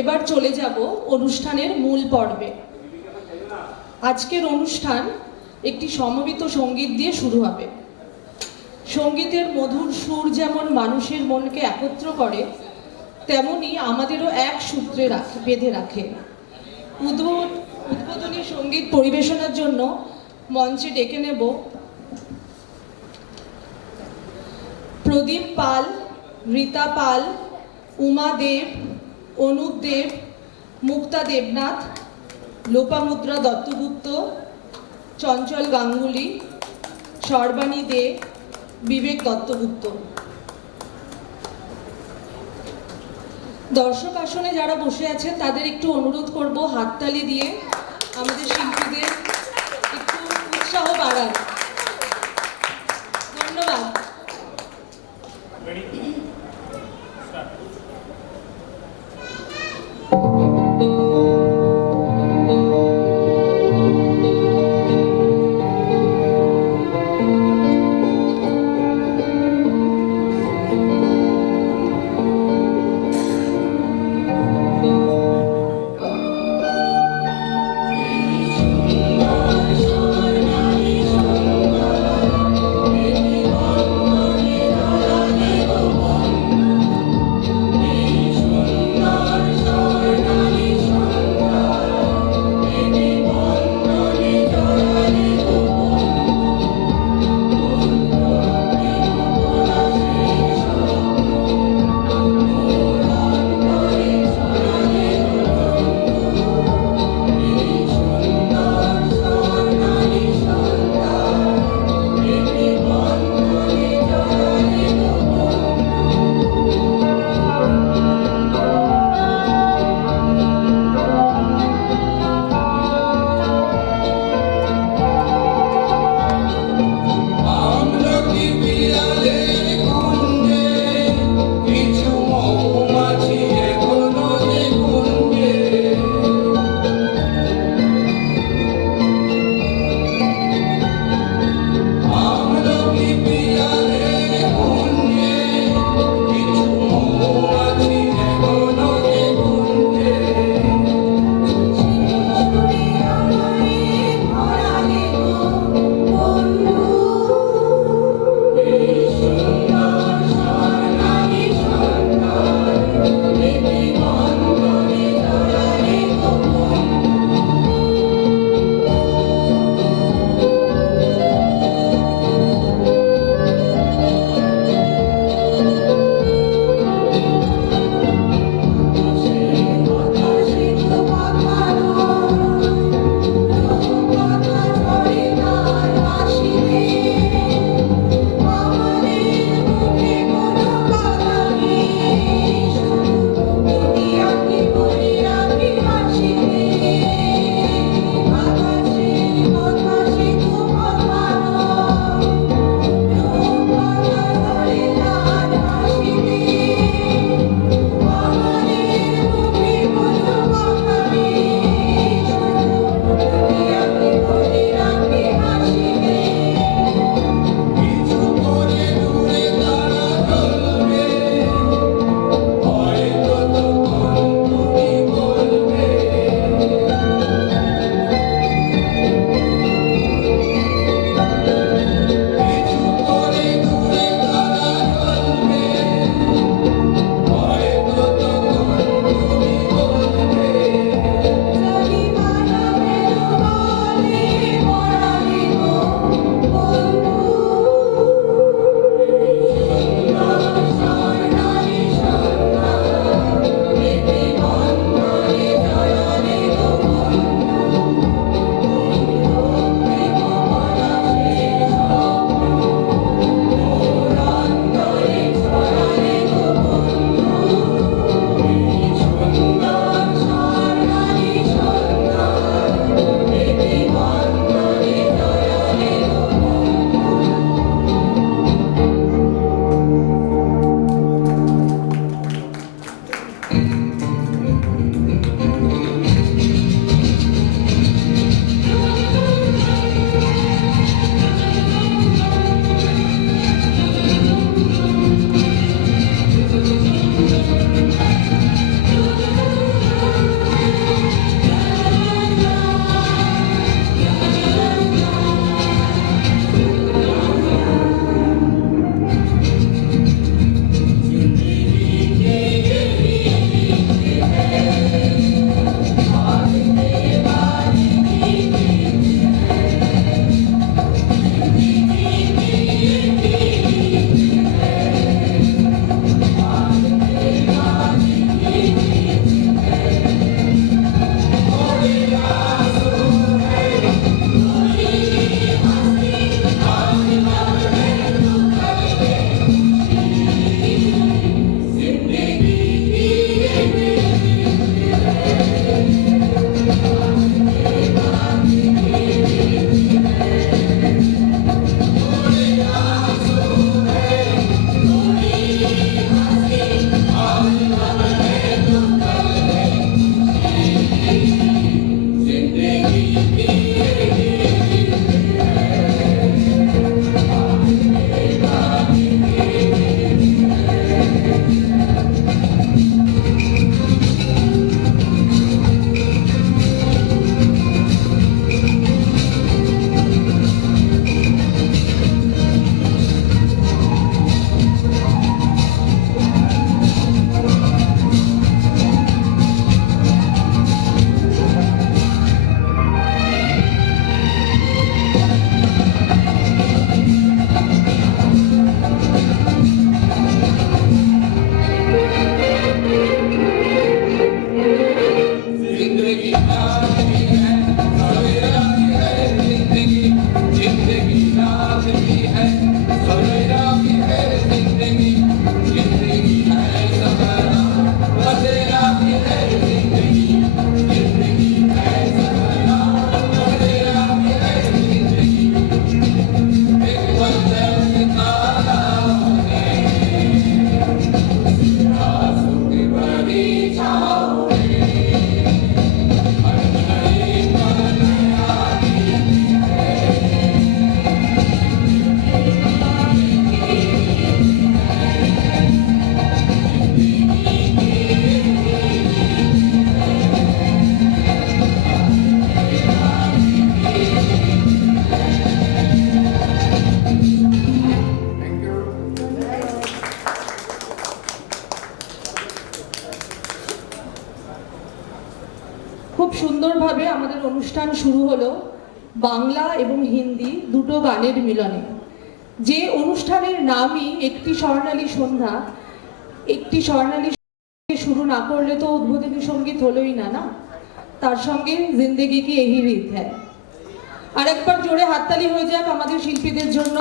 এবার চলে যাব অনুষ্ঠানের মূল পর্বে। আজকের অনুষ্ঠান একটি সমবেত সঙ্গীত দিয়ে শুরু হবে। সঙ্গীতের মধুর সুর যেমন মানুষের মনকে একত্র করে, তেমনি আমাদেরও এক সূত্রে বেঁধে রাখে। উদ্বোধনী সঙ্গীত পরিবেশনার জন্য মঞ্চে ডেকে নেব প্রদীপ পাল, রীতা পাল, উমা দেব, অনুপ দেব, মুক্তা দেবনাথ, লোপামুদ্রা দত্তগুপ্ত, চঞ্চল গাঙ্গুলি, সর্বাণী দে, বিবেক দত্তগুপ্ত। দর্শক আসনে যারা বসে আছেন তাদের একটু অনুরোধ করব হাততালি দিয়ে আমাদের শিল্পীদের একটু উৎসাহ বাড়ান। ধন্যবাদ। খুব সুন্দরভাবে আমাদের অনুষ্ঠান শুরু হলো বাংলা এবং হিন্দি দুটো গানের মিলনে। যে অনুষ্ঠানের নামই একটি স্বর্ণালী সন্ধ্যা, একটি স্বর্ণালী শুরু না করলে তো উদ্বোধনী সঙ্গীত হলোই না, না? তার সঙ্গে জিন্দেগি কি यही रीत है। আরেকবার জোরে হাততালি হয়ে যাক আমাদের শিল্পীদের জন্য।